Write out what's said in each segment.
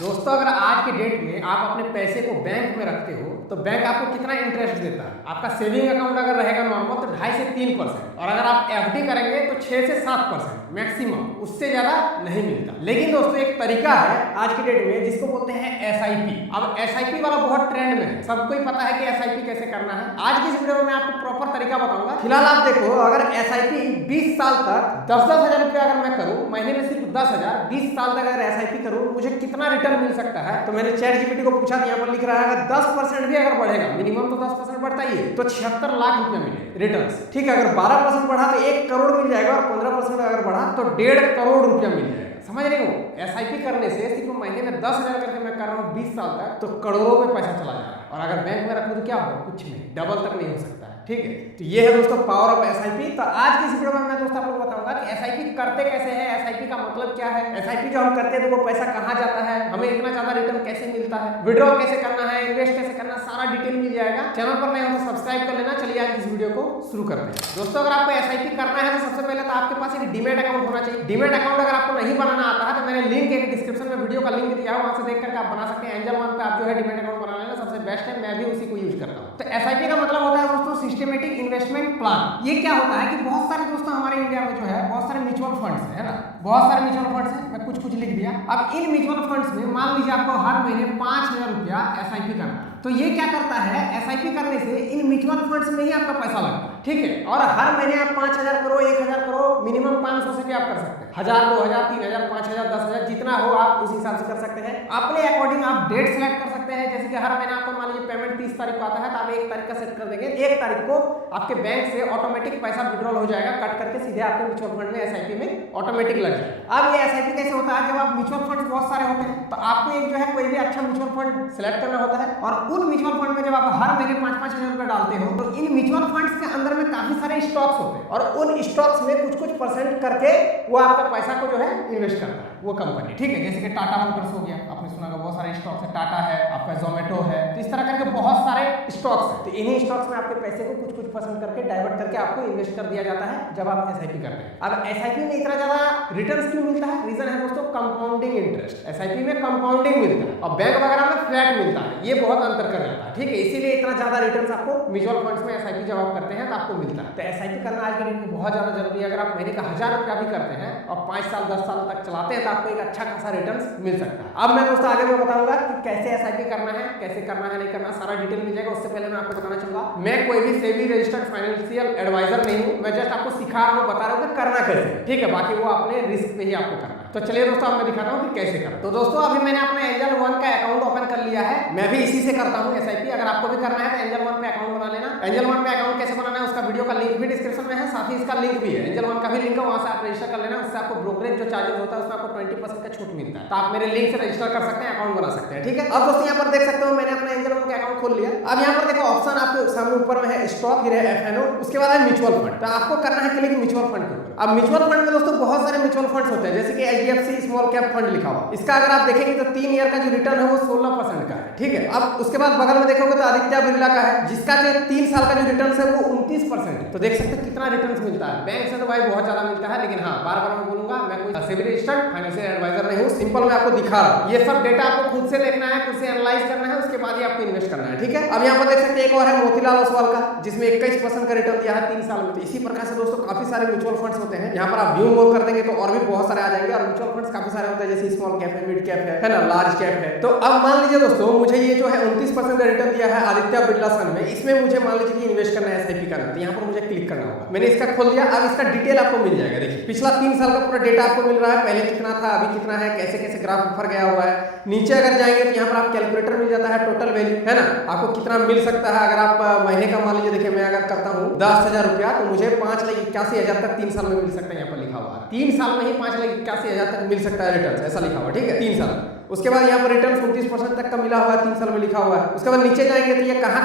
दोस्तों अगर आज के डेट में आप अपने पैसे को बैंक में रखते हो तो बैंक आपको कितना इंटरेस्ट देता है। आपका सेविंग अकाउंट अगर रहेगा नॉर्मल तो 2.5 से 3%, और अगर आप एफडी करेंगे तो 6 से 7% मैक्सिमम, उससे ज्यादा नहीं मिलता। लेकिन दोस्तों एक तरीका है आज की डेट में जिसको बोलते हैं एसआईपी। अब एसआईपी वाला बहुत ट्रेंड में है, सबको ही पता है कि एसआईपी कैसे करना है। आज की इस वीडियो में मैं आपको प्रॉपर तरीका बताऊंगा। फिलहाल आप देखो, अगर एसआईपी 20 साल तक 10-10 हजार रुपया अगर मैं करूं, महीने में सिर्फ 10,000, 20 साल तक अगर एसआईपी करूं, मुझे कितना रिटर्न मिल सकता है। तो मैंने चैट जीपीटी को पूछा, यहाँ पर लिख रहा है अगर 10% भी अगर बढ़ेगा, मिनिमम तो 10% बढ़ता ही है, तो 76 लाख रुपया मिले रिटर्न। ठीक है, अगर 12% बढ़ा तो 1 करोड़ मिल जाएगा, और 15% अगर बढ़ा तो 1.5 करोड़ रुपया मिल जाएगा। समझ रहे हो, एसआईपी करने से सिर्फ महीने में 10,000 करके मैं कर रहा हूँ 20 साल तक, तो करोड़ों में पैसा चला जाएगा। और अगर बैंक में रखूं तो क्या होगा, कुछ नहीं, डबल तक नहीं हो सकता है। ठीक है, तो ये है दोस्तों पावर ऑफ एसआईपी। तो आज की इस वीडियो में मैं दोस्तों आपको बताऊंगा कि एसआईपी करते कैसे हैं, एसआईपी का मतलब क्या है, एसआईपी जो हम करते हैं तो वो पैसा कहां जाता है, हमें इतना ज्यादा रिटर्न कैसे मिलता है, विड्रॉ कैसे करना है, इन्वेस्ट कैसे करना, सारा डिटेल मिल जाएगा। चैनल पर नए हो तो सब्सक्राइब कर लेना। चलिए आज इस वीडियो को शुरू करते हैं। दोस्तों अगर आपको एसआईपी करना है तो सबसे पहले तो आपके पास एक डीमैट अकाउंट होना चाहिए। डीमैट अकाउंट अगर आपको नहीं बनाना आता है तो मैंने लिंक एक डिस्क्रिप्शन में वीडियो का लिंक दिया है, वहां से देख करके आप बना सकते हैं। एंजल वन पे आप जो है डीमैट अकाउंट बना लेना, सबसे बेस्ट है, मैं भी उसी को यूज करता हूं। तो एसआईपी का मतलब होता है दोस्तों सिस्टमैटिक इन्वेस्टमेंट प्लान। ये क्या होता है कि बहुत सारे दोस्तों हमारे इंडिया में जो है बहुत सारे म्यूचुअल फंड्स है ना, बहुत सारे म्यूचुअल फंड्स हैं, मैं कुछ लिख दिया। अब इन म्यूचुअल फंड्स में मान लीजिए आपको हर महीने 5,000 रुपया एसआईपी करना है, तो ये क्या करता है, एसआईपी करने से इन म्यूचुअल फंड्स में ही आपका पैसा लगता है। ठीक है, और हर महीने आप 5,000 करो, 1,000 करो, मिनिमम 500 से भी आप कर सकते हैं, 1,000, 2,000, 3,000, 5,000, 10,000, जितना हो आप उस हिसाब से कर सकते हैं। अपने अकॉर्डिंग आप डेट सेलेक्ट कर सकते हैं, जैसे कि हर महीने आपको मान लीजिए पेमेंट 30 तारीख को आता है, तो आप 1 तारीख का सेट कर देंगे, 1 तारीख को आपके बैंक से ऑटोमेटिक पैसा विड्रॉल हो जाएगा, कट करके सीधे आपके म्यूचुअल फंड में एसआईपी में ऑटोमेटिक लग जाएगा। अब ये एसआईपी कैसे होता है, जब आप म्यूचुअल फंड बहुत सारे होते हैं तो आपको एक जो है कोई भी अच्छा म्यूचुअल फंड सेलेक्ट करना होता है, और उन म्यूचुअल फंड में जब आप हर महीने 5-5 हजार रुपए डालते हो तो इन म्यूचुअल फंड्स के अंदर में काफी सारे स्टॉक्स होते हैं, और उन स्टॉक्स में कुछ परसेंट करके वो आपका पैसा को जो है इन्वेस्ट करता है वो कंपनी। ठीक है, जैसे कि टाटा मोटर्स हो गया, आपने सुना होगा, बहुत सारे स्टॉक्स है, टाटा है, आपका जोमेटो है, तो इस तरह करके बहुत सारे स्टॉक्स है। तो इन्हीं स्टॉक्स में आपके पैसे को कुछ परसेंट करके डाइवर्ट करके आपको इन्वेस्ट कर दिया जाता है जब आप एसआईपी करते हैं। अब एसआईपी में इतना ज्यादा रिटर्न क्यों मिलता है, रीजन है दोस्तों कंपाउंडिंग इंटरेस्ट। एसआईपी में कंपाउंडिंग मिलता है और बैंक वगैरह में फ्लैट मिलता है, ये बहुत अंतर कर जाता है। ठीक है, इसीलिए इतना ज्यादा रिटर्न आपको म्यूचुअल फंड्स में एसआईपी जब आप करते हैं तो आपको मिलता है। तो एसआईपी करना आज के डेट में बहुत ज्यादा जरूरी है। अगर आप महीने का 1,000 रुपया भी करते हैं और 5 साल 10 साल तक चलाते हैं तो आपको एक अच्छा खासा रिटर्न मिल सकता है। अब मैं दोस्तों आगे मैं बताऊंगा कि कैसे एसआईपी करना है, कैसे करना है, नहीं करना, सारा डिटेल मिल जाएगा। उससे पहले मैं आपको बताना चाहूंगा, मैं कोई भी सेबी रजिस्टर्ड फाइनेंशियल एडवाइजर नहीं हूं, मैं जस्ट आपको सिखा रहा हूं, बता रहा हूं कि करना कैसे। ठीक है, बाकी वो अपने रिस्क पे ही आपको करना है। तो चलिए दोस्तों अब मैं दिखाता हूं कि कैसे करना। तो दोस्तों अभी मैंने अपना एंजल वन का अकाउंट ओपन कर लिया है, मैं भी इसी से करता हूं एसआईपी। अगर आपको भी करना है तो एंजल वन पे अकाउंट बना लेना। एंजल वन पे अकाउंट कैसे बनाना है उसका वीडियो का लिंक भी डिस्क्रिप्शन में है, साथ ही इसका लिंक भी है, एंजल वन का भी लिंक है, वहां से आप रजिस्टर कर लेना। उससे आपको ब्रोकरेज जो चार्जेस होता है उसमें आपको 20% का छूट मिलता है। तो आप मेरे लिंक से रजिस्टर कर सकते हैं, अकाउंट बना सकते हैं। ठीक है, अब दोस्तों यहाँ पर देख सकते हो मैंने अपना एंजल वन का अकाउंट खोल लिया। अब यहाँ पर देखो ऑप्शन आपके सामने ऊपर में है स्टॉक, फिर है एफएनओ, उसके बाद है म्यूचुअल फंड। तो आपको करना है क्लिक म्यूचुअल फंड के ऊपर। अब म्यूचुअल फंड में दोस्तों बहुत सारे म्यूचुअल फंड्स होते हैं, जैसे कि एचडीएफसी स्मॉल कैप फंड लिखा हुआ, इसका अगर आप देखेंगे तो 3 ईयर का जो रिटर्न है वो 16% का है। ठीक है, अब उसके बाद बगल में देखोगे तो आदित्य बिरला का है, जिसका जो 3 साल का जो रिटर्न है वो 29% है। तो देख सकते हैं कितना रिटर्न मिलता है। बैंक से तो भाई बहुत ज्यादा मिलता है, लेकिन हाँ बार बार मैं बोलूंगा मैं कोई सेबी रजिस्टर्ड फाइनेंशियल एडवाइजर नहीं हूँ, सिंपल मैं आपको दिखा रहा हूँ। ये सब डेटा आपको खुद से देखना है, खुद से एनालाइज करना है, उसके बाद ही आपको इन्वेस्ट करना है। ठीक है, अब यहाँ पर देख सकते हैं एक और है मोतीलाल ओसवाल का, जिसमें 21% का रिटर्न दिया है 3 साल में। तो इसी प्रकार से दोस्तों काफी सारे म्यूचुअल फंड्स होते हैं, यहाँ पर आप व्यू मोर कर देंगे तो और भी बहुत सारे आ जाएंगे। और म्यूचुअल फंड्स काफी सारे होते हैं, जैसे स्मॉल कैप है, मिड कैप है ना, लार्ज कैप है। तो अब मान लीजिए दोस्तों मुझे ये जो है 29% का रिटर्न दिया है आदित्य बिरला सन में, इसमें मुझे मान लीजिए कि इन्वेस्ट करना है, एसआईपी करना है, तो यहाँ पर मुझे क्लिक करना होगा। मैंने इसका खोल दिया, अब इसका डिटेल आपको मिल जाएगा। देखिए पिछला 3 साल का पूरा डेटा आपको मिल रहा है, पहले कितना था, अभी कितना है, कैसे कैसे ग्राफ ऊपर गया हुआ है। नीचे अगर जाएंगे तो यहाँ पर आप कैलकुलेटर मिल जाता है, टोटल वैल्यू है ना, आपको कितना मिल सकता है। अगर आप महीने का मान लीजिए, देखिए मैं अगर करता हूँ 10,000 रुपया तो मुझे 5,81,000 तक 3 साल में मिल सकता है। यहाँ पर लिखा हुआ है 3 साल में ही 5,81,000 तक मिल सकता है रिटर्न, ऐसा लिखा हुआ। ठीक है, 3 साल। उसके बाद यहाँ पर रिटर्न 29% तक का मिला हुआ है, 3 साल में लिखा हुआ है। उसके बाद नीचे जाएंगे तो ये कहाँ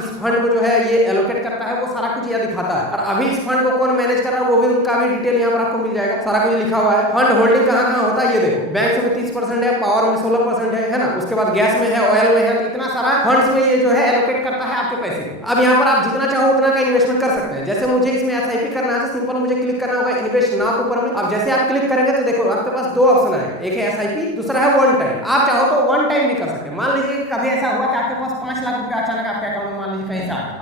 इस फंड को जो है ये एलोकेट करता है, वो सारा कुछ यह दिखाता है। और अभी इस फंड को कौन मैनेज कर रहा है वो भी उनका भी डिटेल यहाँ पर आपको मिल जाएगा, सारा कुछ लिखा हुआ है। फंड होल्डिंग कहाँ होता है ये देखो, बैंक से 30% है, पावर में 16% है ना, उसके बाद गैस में है, ऑयल में है, तो इतना सारा फंड्स में ये जो है एलोकेट करता है आपके पैसे। अब यहाँ पर आप जितना चाहो उतना का इन्वेस्टमेंट कर सकते हैं। जैसे मुझे इसमें एसआईपी करना है तो सिंपल मुझे क्लिक करना होगा इन्वेस्ट नाउ के ऊपर में। अब जैसे आप क्लिक करेंगे तो देखो आपके पास 2 ऑप्शन है, एक है एसआईपी, दूसरा है वन टाइम। आप चाहो तो क्लेम नहीं कर सकते। मान लीजिए कि कभी ऐसा हुआ कि आपके पास 5 लाख रुपया अचानक आपके अकाउंट में मान लीजिए कहीं से आ गया।